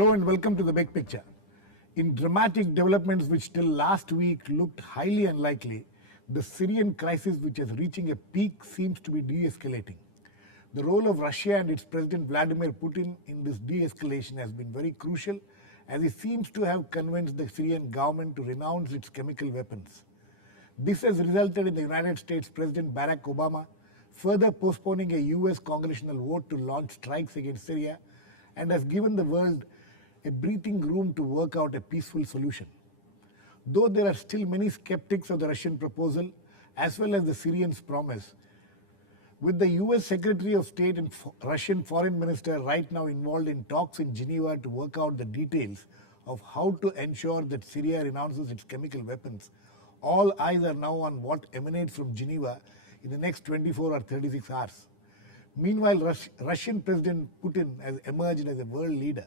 Hello and welcome to the big picture. In dramatic developments which till last week looked highly unlikely, the Syrian crisis, which is reaching a peak, seems to be de-escalating. The role of Russia and its President Vladimir Putin in this de-escalation has been very crucial, as he seems to have convinced the Syrian government to renounce its chemical weapons. This has resulted in the United States President Barack Obama further postponing a US congressional vote to launch strikes against Syria, and has given the world a breathing room to work out a peaceful solution. Though there are still many skeptics of the Russian proposal as well as the Syrians' promise, with the US Secretary of State and Russian Foreign Minister right now involved in talks in Geneva to work out the details of how to ensure that Syria renounces its chemical weapons, all eyes are now on what emanates from Geneva in the next 24 or 36 hours. Meanwhile, Russian President Putin has emerged as a world leader.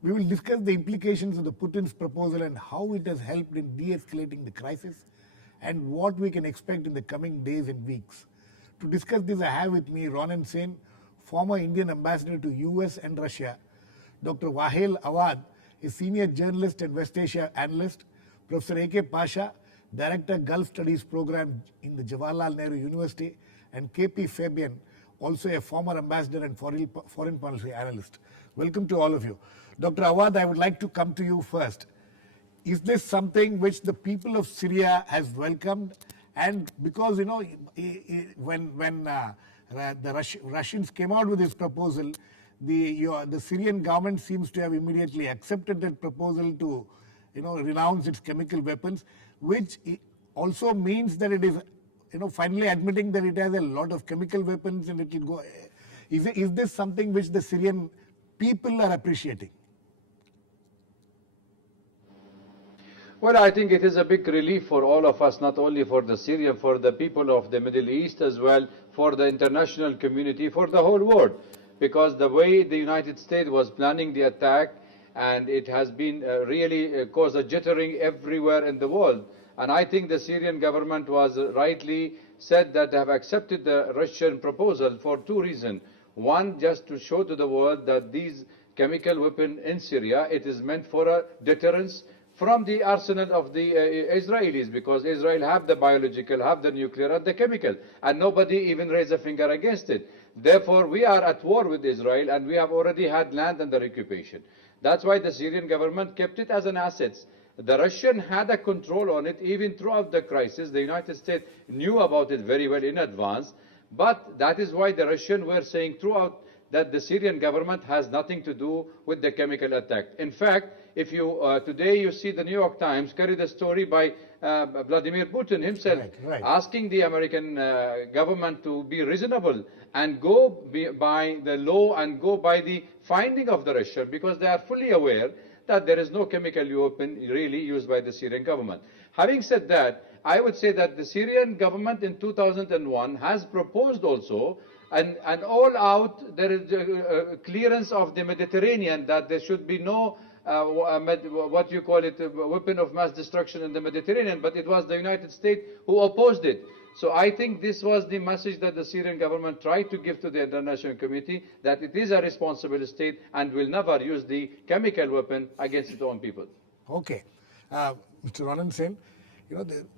We will discuss the implications of the Putin's proposal and how it has helped in de-escalating the crisis and what we can expect in the coming days and weeks. To discuss this, I have with me Ronen, former Indian ambassador to US and Russia, Dr.Waiel Awwad, a senior journalist and West Asia analyst, Professor A.K. Pasha, Director Gulf Studies Program in the Jawaharlal Nehru University, and K.P. Fabian, also a former ambassador and foreign policy analyst. Welcome to all of you. Dr. Awwad, I would like to come to you first. Is this something which the people of Syria has welcomed? And because, when the Russians came out with this proposal, the Syrian government seems to have immediately accepted that proposal to, renounce its chemical weapons, which also means that it is, finally admitting that it has a lot of chemical weapons and it will go. Is this something which the Syrian people are appreciating? Well, I think it is a big relief for all of us, not only for the Syria, for the people of the Middle East as well, for the international community, for the whole world. Because the way the United States was planning the attack, and it has been really caused a jittering everywhere in the world. And I think the Syrian government was rightly said that they have accepted the Russian proposal for two reasons. One, just to show to the world that these chemical weapons in Syria, it is meant for a deterrence from the arsenal of the Israelis, because Israel have the biological, have the nuclear, and the chemical, and nobody even raised a finger against it. Therefore, we are at war with Israel, and we have already had land under occupation. That's why the Syrian government kept it as an asset. The Russian had a control on it even throughout the crisis. The United States knew about it very well in advance, but that is why the Russians were saying throughout that the Syrian government has nothing to do with the chemical attack. In fact, if you today you see the New York Times carried a story by Vladimir Putin himself, asking the American government to be reasonable and go by the law and go by the finding of the Russia, because they are fully aware that there is no chemical weapon really used by the Syrian government. Having said that, I would say that the Syrian government in 2001 has proposed also an all-out clearance of the Mediterranean, that there should be no what you call it, weapon of mass destruction in the Mediterranean, but it was the United States who opposed it. So I think this was the message that the Syrian government tried to give to the international community, that it is a responsible state and will never use the chemical weapon against its own people. Okay. Mr. Ronen,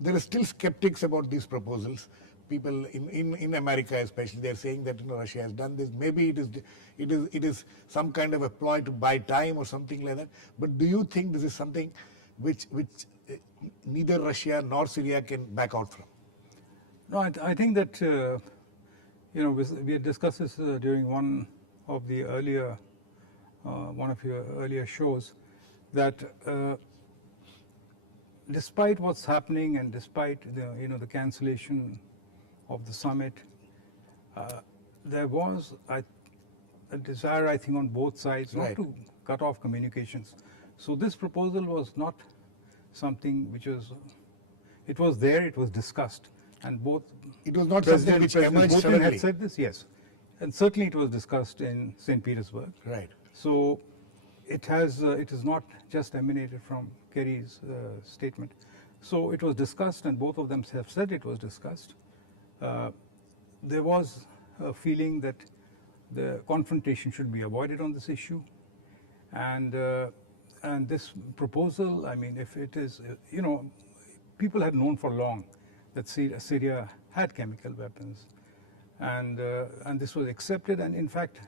there are still skeptics about these proposals. People in America especially, they're saying that Russia has done this. Maybe it is some kind of a ploy to buy time or something like that. But do you think this is something which neither Russia nor Syria can back out from? No, I think that we had discussed this during one of your earlier shows, that despite what's happening and despite the cancellation of the summit, there was a desire, I think, on both sides not to cut off communications. So this proposal was not something which was, it was there, it was discussed, and both. It was not something which emerged Putin suddenly. had said this, yes, and certainly it was discussed in St. Petersburg. Right. So it is not just emanated from Kerry's statement. So it was discussed, and both of them have said it was discussed. There was a feeling that the confrontation should be avoided on this issue, And this proposal, I mean, if it is, people had known for long that Syria had chemical weapons, and this was accepted. And in fact,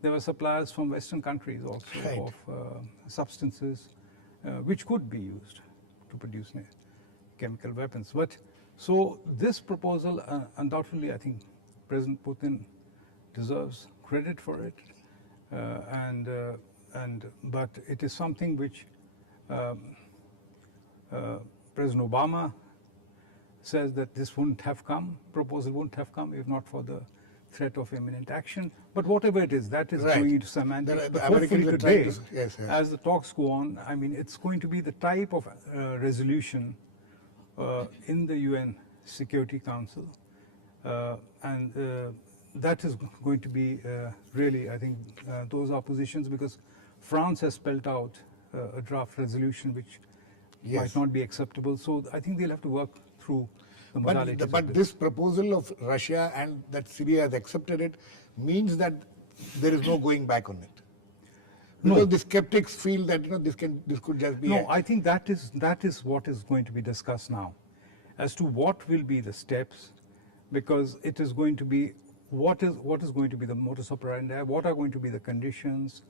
there were suppliers from Western countries also Right. of substances which could be used to produce chemical weapons. But so this proposal, undoubtedly, I think President Putin deserves credit for it, but it is something which President Obama says that this wouldn't have come, proposal wouldn't have come if not for the threat of imminent action. But whatever it is, that is Right. going into semantics. The But Americans hopefully are trying today, to- yes, yes. as the talks go on, I mean, it's going to be the type of resolution in the UN Security Council, and that is going to be really, I think, those are positions, because France has spelled out a draft resolution which Yes. might not be acceptable. So I think they'll have to work through the modalities. of But this proposal of Russia and that Syria has accepted it means that there is no going back on it. No. Because the skeptics feel that this could just be. No, I think that is what is going to be discussed now, as to what will be the steps, because it is going to be what is going to be the modus operandi, what are going to be the conditions.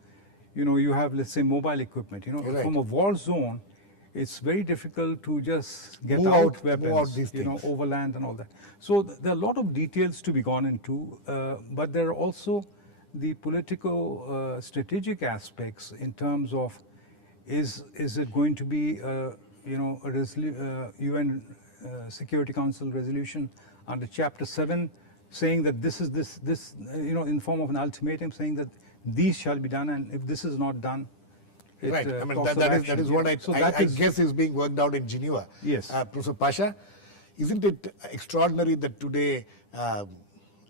You have, let's say, mobile equipment. Right. From a war zone, it's very difficult to just get Move out out weapons, these things. overland and all that. So there are a lot of details to be gone into, but there are also the political, strategic aspects in terms of is it going to be a UN Security Council resolution under Chapter 7 saying that this is in form of an ultimatum saying that these shall be done, and if this is not done, it Right. I mean, talks of that action. is what So I that is- guess is being worked out in Geneva. Yes. Professor Pasha, isn't it extraordinary that today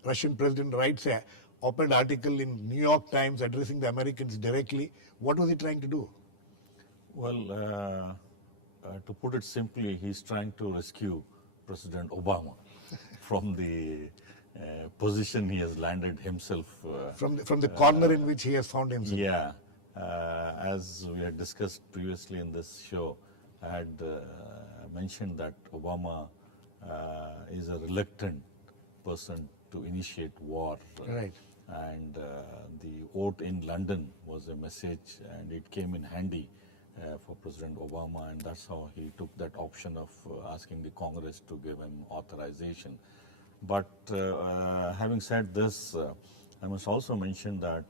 Russian President writes a op-ed article in New York Times addressing the Americans directly? What was he trying to do? Well, to put it simply, he's trying to rescue President Obama from the position he has landed himself. From the corner in which he has found himself. Yeah, as we had discussed previously in this show, I had mentioned that Obama is a reluctant person to initiate war. Right. And the vote in London was a message, and it came in handy for President Obama, and that's how he took that option of asking the Congress to give him authorization. But having said this, I must also mention that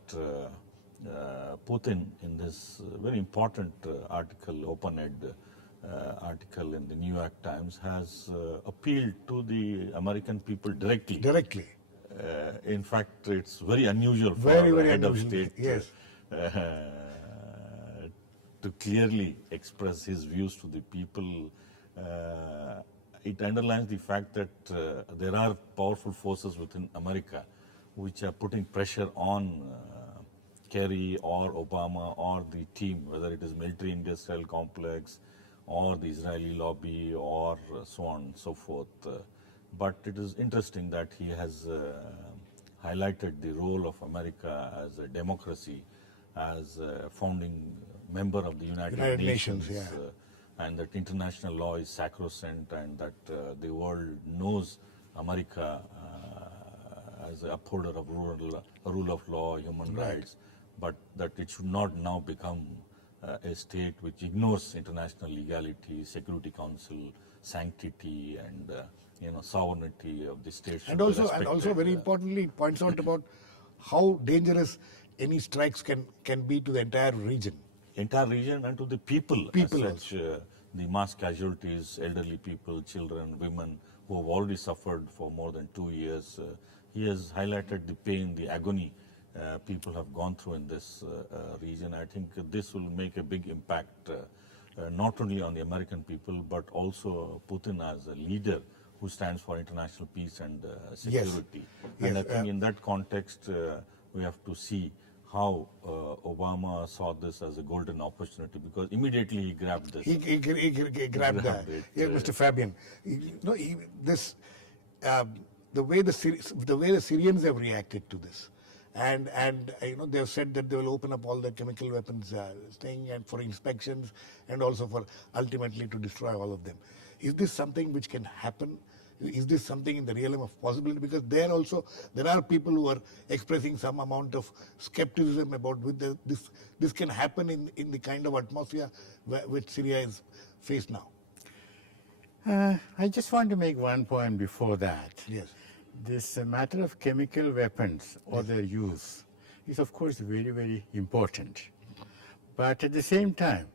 Putin, in this very important article, open-ed article in the New York Times, has appealed to the American people directly. Directly. In fact, it's very unusual for Very, a very head of unusual. state Yes. to clearly express his views to the people. It underlines the fact that there are powerful forces within America which are putting pressure on Kerry or Obama or the team, whether it is military-industrial complex or the Israeli lobby or so on and so forth. But it is interesting that he has highlighted the role of America as a democracy, as a founding member of the United Nations, yeah. and that international law is sacrosanct, and that the world knows America as an upholder of rule of law, human rights, but that it should not now become a state which ignores international legality, Security Council sanctity, and sovereignty of the states. And also very importantly, it points out about how dangerous any strikes can be to the entire region. Entire region and to the people. People as such, the mass casualties, elderly people, children, women who have already suffered for more than 2 years. He has highlighted the pain, the agony people have gone through in this region. I think this will make a big impact, not only on the American people, but also Putin as a leader who stands for international peace and security. And Yes. I think in that context, we have to see how Obama saw this as a golden opportunity, because immediately he grabbed this. He grabbed that. it. Yeah, Mr. Fabian. The way the Syrians have reacted to this, and they have said that they will open up all the chemical weapons thing and for inspections and also for ultimately to destroy all of them. Is this something which can happen? Is this something in the realm of possibility? Because there are people who are expressing some amount of skepticism about whether this can happen in the kind of atmosphere which Syria is faced now. I just want to make one point before that. Yes. This matter of chemical weapons or their use is, of course, very, very important. But at the same time,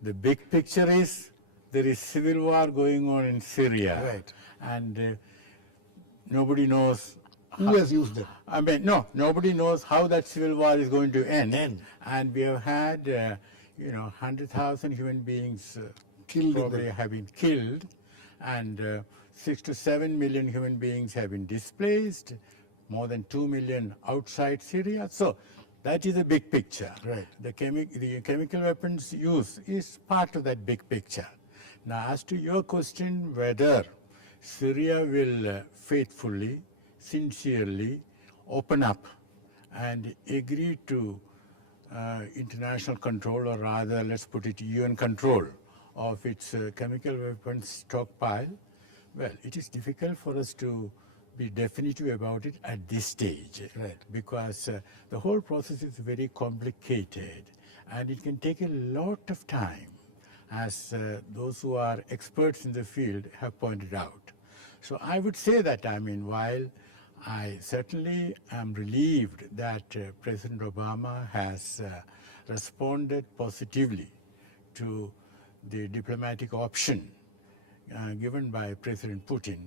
the big picture is there is civil war going on in Syria. Right. And nobody knows Who has used them? I mean, no, nobody knows how that civil war is going to end. And we have had, 100,000 human beings probably have been killed, and 6 to 7 million human beings have been displaced, more than 2 million outside Syria. So that is the big picture. Right. The chemical weapons use is part of that big picture. Now, as to your question, whether Syria will faithfully, sincerely open up and agree to international control, or rather, let's put it, UN control of its chemical weapons stockpile, well, it is difficult for us to be definitive about it at this stage. Right. Because the whole process is very complicated and it can take a lot of time, as those who are experts in the field have pointed out. So I would say that, while I certainly am relieved that President Obama has responded positively to the diplomatic option given by President Putin,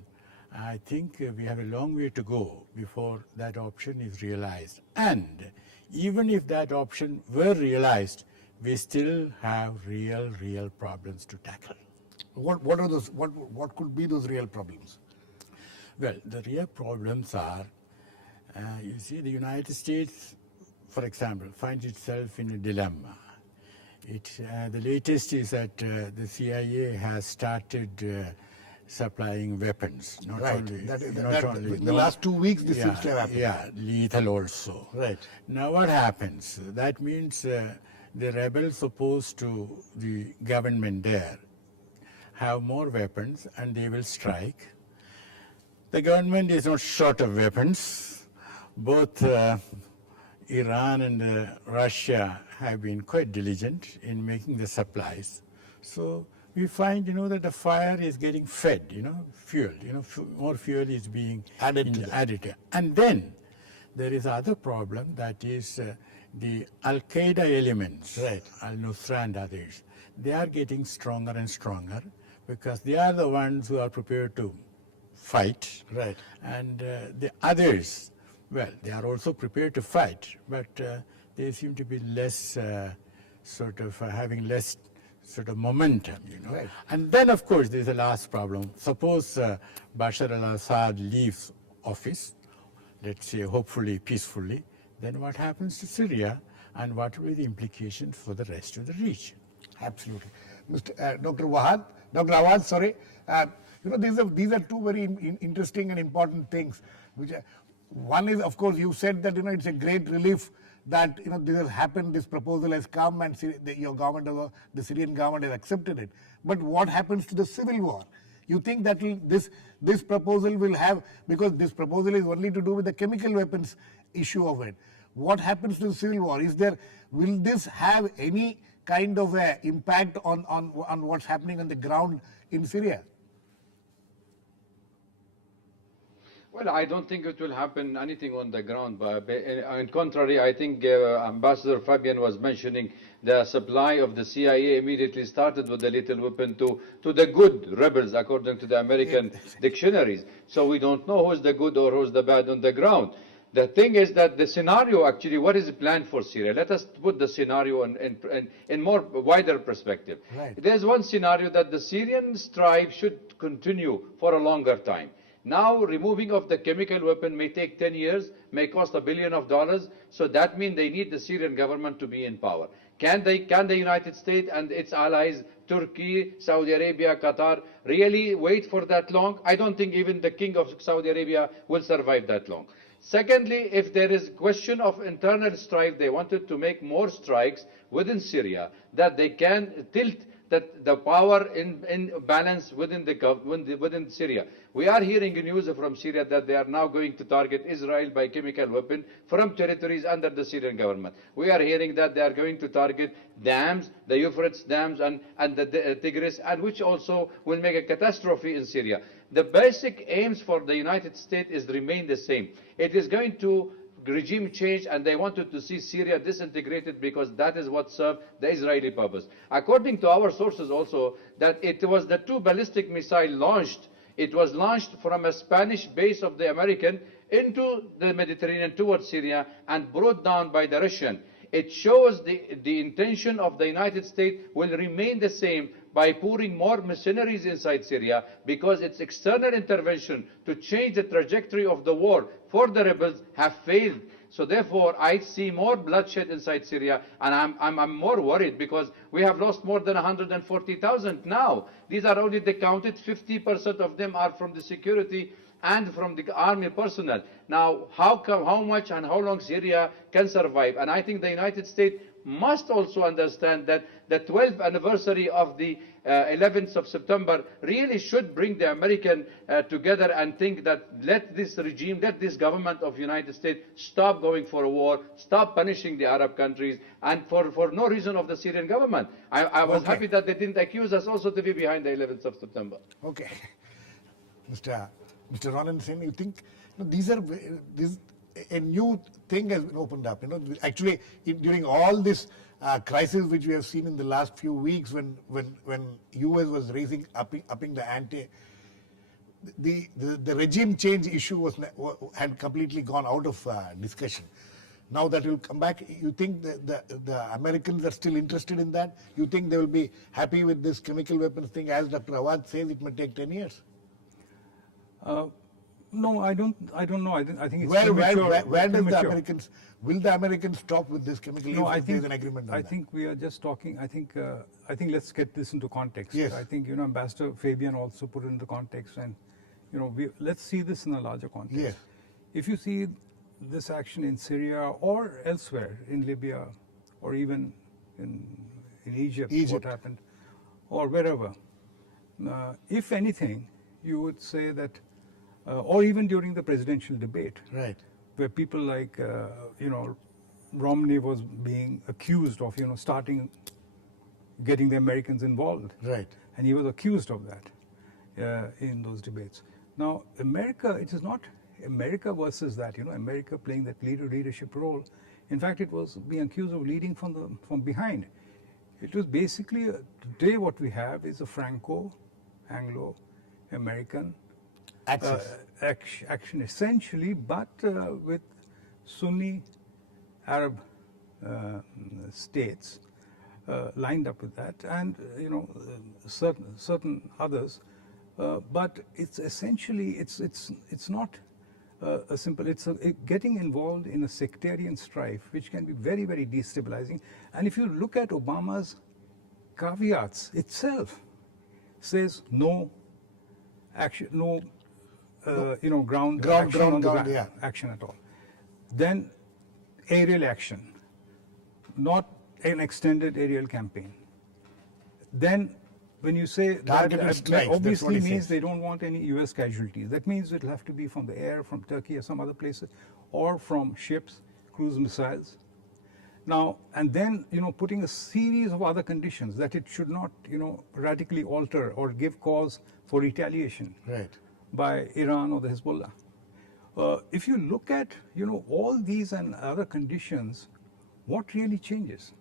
I think we have a long way to go before that option is realized. And even if that option were realized, we still have real problems to tackle. What are those? What could be those real problems? Well, the real problems are, you see, the United States, for example, finds itself in a dilemma. The latest is that the CIA has started supplying weapons. Not Right. only, In the last 2 weeks, this seems to have happened. Yeah, lethal also. Right. Now what happens? That means the rebels opposed to the government there have more weapons and they will strike. The government is not short of weapons. Both Iran and Russia have been quite diligent in making the supplies. So we find, that the fire is getting fed, fuel, more fuel is being added to. And then there is other problem, that is the Al-Qaeda elements, Right. Al-Nusra and others. They are getting stronger and stronger because they are the ones who are prepared to fight. Right. And the others, well, they are also prepared to fight, but they seem to be less having less momentum, Right. And then, of course, there's a last problem. Suppose Bashar al-Assad leaves office, let's say hopefully peacefully, then what happens to Syria and what will be the implications for the rest of the region? Absolutely. Dr. Awwad, sorry. These are two very interesting and important things. One is, of course, you said that it's a great relief that this has happened, this proposal has come, and your government, the Syrian government, has accepted it. But what happens to the civil war? You think that this proposal will have, because this proposal is only to do with the chemical weapons issue of it. What happens to the civil war? Will this have any kind of a impact on what's happening on the ground in Syria? Well, I don't think it will happen anything on the ground. But on contrary, I think Ambassador Fabian was mentioning the supply of the CIA immediately started with the lethal weapon to the good rebels, according to the American dictionaries. So we don't know who's the good or who's the bad on the ground. The thing is that the scenario, actually, what is planned for Syria? Let us put the scenario in more wider perspective. Right. There's one scenario that the Syrian strife should continue for a longer time. Now, removing of the chemical weapon may take 10 years, may cost $1 billion. So that means they need the Syrian government to be in power. Can the United States and its allies, Turkey, Saudi Arabia, Qatar, really wait for that long? I don't think even the king of Saudi Arabia will survive that long. Secondly, if there is question of internal strife, they wanted to make more strikes within Syria, that they can tilt that the power in balance within Syria. We are hearing news from Syria that they are now going to target Israel by chemical weapon from territories under the Syrian government. We are hearing that they are going to target dams, the Euphrates dams and the Tigris, and which also will make a catastrophe in Syria. The basic aims for the United States is remain the same. It is going to regime change, and they wanted to see Syria disintegrated because that is what served the Israeli purpose. According to our sources also, that it was the 2 ballistic missile launched. It was launched from a Spanish base of the American into the Mediterranean towards Syria and brought down by the Russian. It shows the intention of the United States will remain the same by pouring more mercenaries inside Syria, because its external intervention to change the trajectory of the war for the rebels have failed. So therefore, I see more bloodshed inside Syria, and I'm more worried because we have lost more than 140,000 now. These are only the counted, 50% of them are from the security and from the army personnel. Now, how much and how long Syria can survive? And I think the United States must also understand that the 12th anniversary of the 11th of September really should bring the American together and think that let this regime, let this government of United States stop going for a war, stop punishing the Arab countries, and for no reason of the Syrian government. I was happy that they didn't accuse us also to be behind the 11th of September. Okay. Mr. Ronen, you think these are a new thing has been opened up. Actually, during all this crisis which we have seen in the last few weeks, when US was upping the ante, the regime change issue had completely gone out of discussion. Now that will come back, you think the Americans are still interested in that? You think they will be happy with this chemical weapons thing? As Dr. Awwad says, it may take 10 years. No, I don't know. I think it's where does the Americans, will the Americans stop with this chemical? No, I think an agreement on I that? think we are just talking. I think let's get this into context. Yes. I think Ambassador Fabian also put it into context, and let's see this in a larger context. Yes. If you see this action in Syria or elsewhere in Libya, or even in Egypt, what happened, or wherever, if anything, you would say that. Or even during the presidential debate, right, where people like, Romney was being accused of, getting the Americans involved. right, And he was accused of that in those debates. Now, America, it is not America versus that, America playing that leadership role. In fact, it was being accused of leading from behind. It was basically, today what we have is a Franco-Anglo-American action essentially, but with Sunni Arab states lined up with that, and certain others. But it's essentially it's not a simple. It's getting involved in a sectarian strife, which can be very, very destabilizing. And if you look at Obama's caveats itself, says no action, no. Ground action at all. Then aerial action, not an extended aerial campaign. Then when you say that obviously means they don't want any US casualties. That means it'll have to be from the air, from Turkey or some other places, or from ships, cruise missiles. Now, and then, putting a series of other conditions that it should not, radically alter or give cause for retaliation. Right. By Iran or the Hezbollah. If you look at, all these and other conditions, what really changes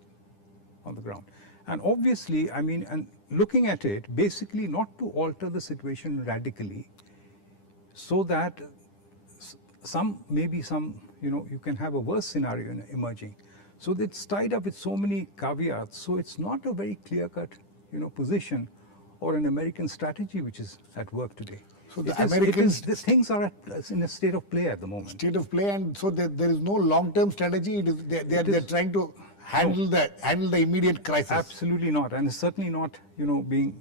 on the ground? And obviously, and looking at it, basically not to alter the situation radically, so that maybe you can have a worse scenario emerging. So it's tied up with so many caveats, so it's not a very clear-cut, position or an American strategy which is at work today. So the Americans, things are in a state of play at the moment. State of play, and so there is no long-term strategy. They're trying to handle the immediate crisis. Absolutely not, and it's certainly not being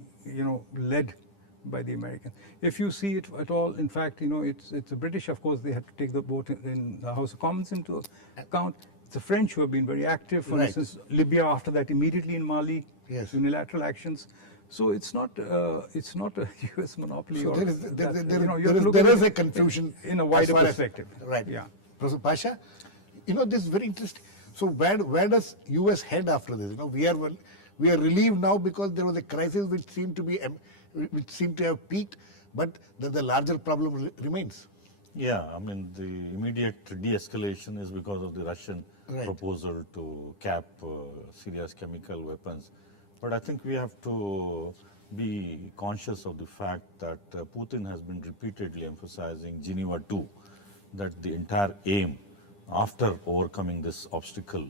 led by the Americans. If you see it at all, in fact, it's the British, of course, they had to take the vote in the House of Commons into account. It's the French who have been very active. For instance, Libya, after that, immediately in Mali, unilateral actions. So it's not a U.S. monopoly. So or there is a confusion in a wider as far perspective. Right. Yeah. Professor Pasha, this is very interesting. So where does U.S. head after this? We are relieved now because there was a crisis which seemed to have peaked, but the larger problem remains. Yeah, I mean, the immediate de-escalation is because of the Russian proposal to cap Syria's chemical weapons. But I think we have to be conscious of the fact that Putin has been repeatedly emphasizing Geneva II, that the entire aim after overcoming this obstacle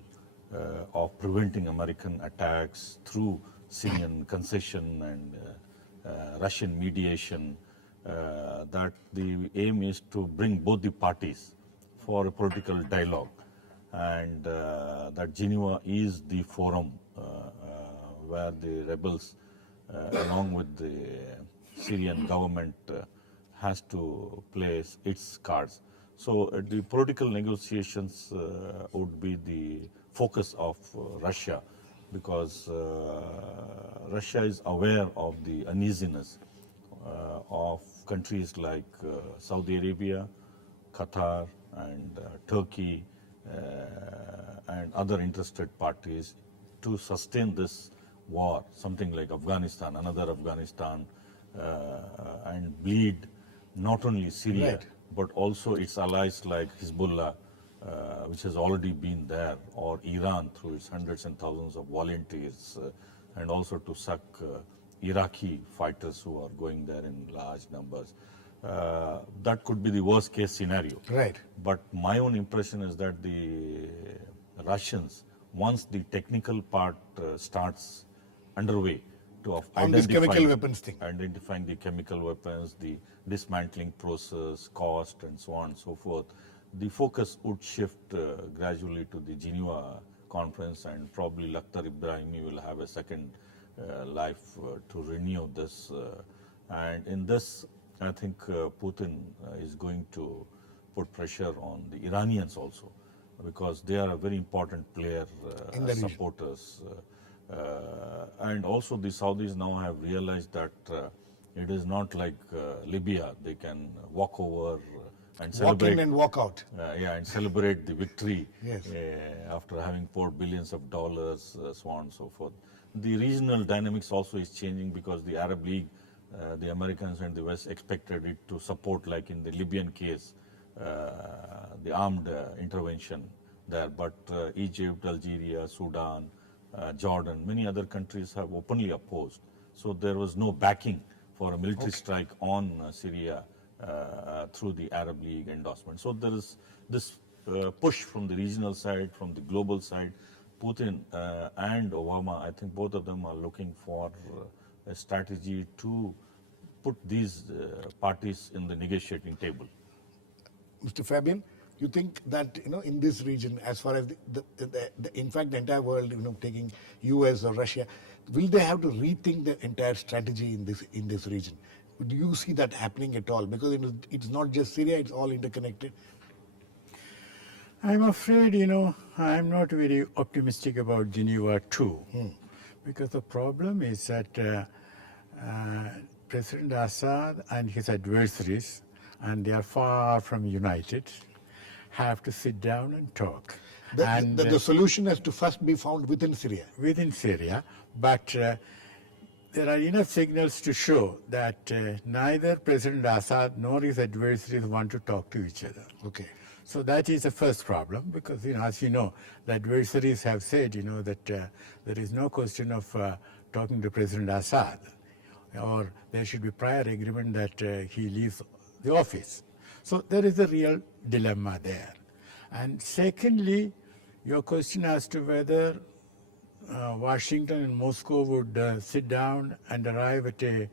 of preventing American attacks through Syrian concession and Russian mediation, that the aim is to bring both the parties for a political dialogue, and that Geneva is the forum where the rebels, along with the Syrian government, has to place its cards. So the political negotiations would be the focus of Russia, because Russia is aware of the uneasiness of countries like Saudi Arabia, Qatar, and Turkey, and other interested parties to sustain this war, something like Afghanistan, another Afghanistan, and bleed not only Syria, but also its allies like Hezbollah, which has already been there, or Iran through its hundreds and thousands of volunteers, and also to suck Iraqi fighters who are going there in large numbers. That could be the worst case scenario. Right. But my own impression is that the Russians, once the technical part starts underway to identifying the chemical weapons, the dismantling process, cost, and so on and so forth, the focus would shift gradually to the Geneva conference, and probably Lakhdar Ibrahimi will have a second life to renew this. And in this, I think Putin is going to put pressure on the Iranians also, because they are a very important player as supporters. And also the Saudis now have realized that it is not like Libya. They can walk over and celebrate. Walk in and walk out. And celebrate the victory Yes. after having poured billions of dollars, so on and so forth. The regional dynamics also is changing, because the Arab League, the Americans and the West expected it to support, like in the Libyan case, the armed intervention there. But Egypt, Algeria, Sudan, Jordan, many other countries have openly opposed. So there was no backing for a military strike on Syria through the Arab League endorsement. So there is this push from the regional side, from the global side. Putin and Obama, I think both of them are looking for a strategy to put these parties in the negotiating table. Mr. Fabian, you think that in this region, as far as in fact the entire world, taking US or Russia, will they have to rethink the entire strategy in this region? Do you see that happening at all? Because it's not just Syria; it's all interconnected. I'm afraid, I'm not very optimistic about Geneva too, because the problem is that President Assad and his adversaries, and they are far from united, have to sit down and talk. The solution has to first be found within Syria. Within Syria, but there are enough signals to show that neither President Assad nor his adversaries want to talk to each other. Okay. So that is the first problem, because as you know, the adversaries have said that there is no question of talking to President Assad, or there should be prior agreement that he leaves the office. So there is a real dilemma there. And secondly, your question as to whether Washington and Moscow would sit down and arrive at a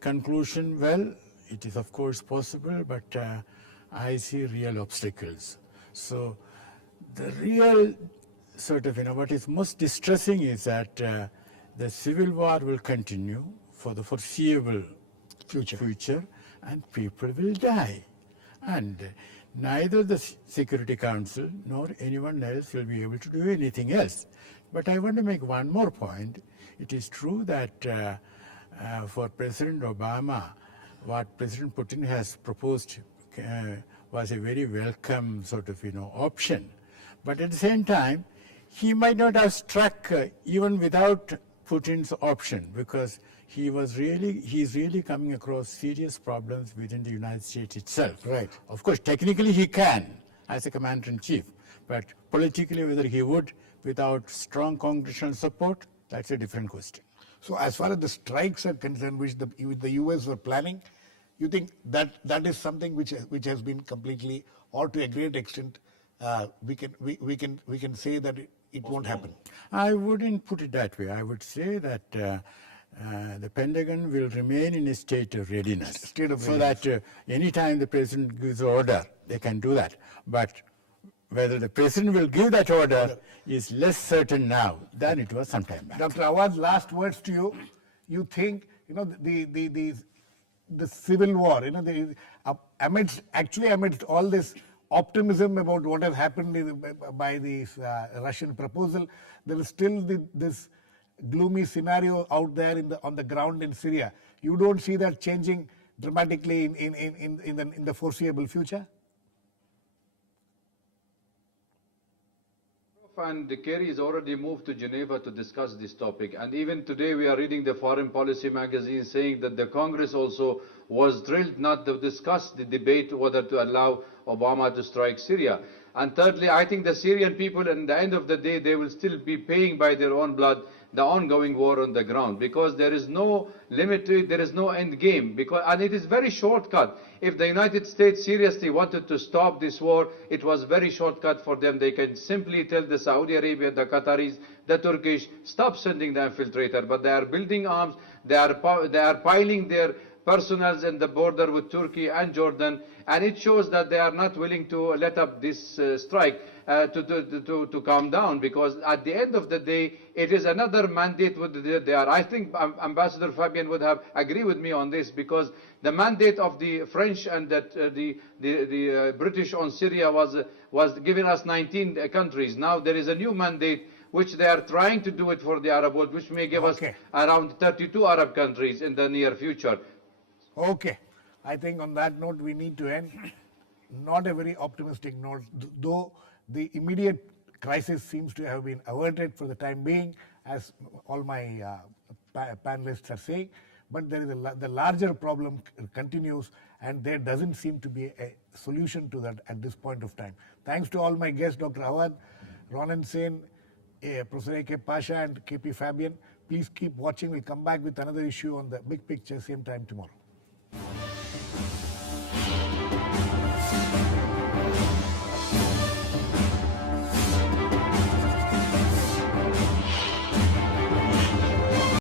conclusion, well, it is of course possible, but I see real obstacles. So the real sort of, what is most distressing is that the civil war will continue for the foreseeable Future. and people will die. And neither the Security Council nor anyone else will be able to do anything else. But I want to make one more point. It is true that for President Obama, what President Putin has proposed was a very welcome sort of, option. But at the same time, he might not have struck even without Putin's option, because he's really coming across serious problems within the United States itself. Right. Of course, technically he can as a commander-in-chief, but politically whether he would without strong congressional support, that's a different question. So as far as the strikes are concerned, which the US were planning, you think that is something which has been completely, or to a great extent, we can say that it won't happen? I wouldn't put it that way. I would say that the Pentagon will remain in a state of readiness. So that anytime the president gives an order, they can do that. But whether the president will give that order is less certain now than it was some time back. Dr. Awwad, last words to you. You think, the civil war, amidst all this optimism about what has happened by this Russian proposal, there is still this gloomy scenario out there on the ground in Syria. You don't see that changing dramatically in the foreseeable future? And Kerry has already moved to Geneva to discuss this topic. And even today we are reading the Foreign Policy magazine saying that the Congress also was drilled not to discuss the debate whether to allow Obama to strike Syria. And thirdly, I think the Syrian people, at the end of the day, they will still be paying by their own blood the ongoing war on the ground, because there is no limit to it, there is no end game, and it is very shortcut. If the United States seriously wanted to stop this war, it was very shortcut for them. They can simply tell the Saudi Arabia, the Qataris, the Turkish, stop sending the infiltrator, but they are building arms, they are piling their personnel in the border with Turkey and Jordan, and it shows that they are not willing to let up this strike to calm down, because at the end of the day, it is another mandate. I think Ambassador Fabian would have agreed with me on this, because the mandate of the French and the British on Syria was giving us 19 countries. Now there is a new mandate which they are trying to do it for the Arab world, which may give us around 32 Arab countries in the near future. Okay. I think on that note we need to end. Not a very optimistic note, though the immediate crisis seems to have been averted for the time being, as all my panelists are saying. But there is the larger problem continues, and there doesn't seem to be a solution to that at this point of time. Thanks to all my guests, Dr. Awwad, Ronen Sen, Professor A.K. Pasha, and K.P. Fabian. Please keep watching. We'll come back with another issue on the big picture, same time tomorrow.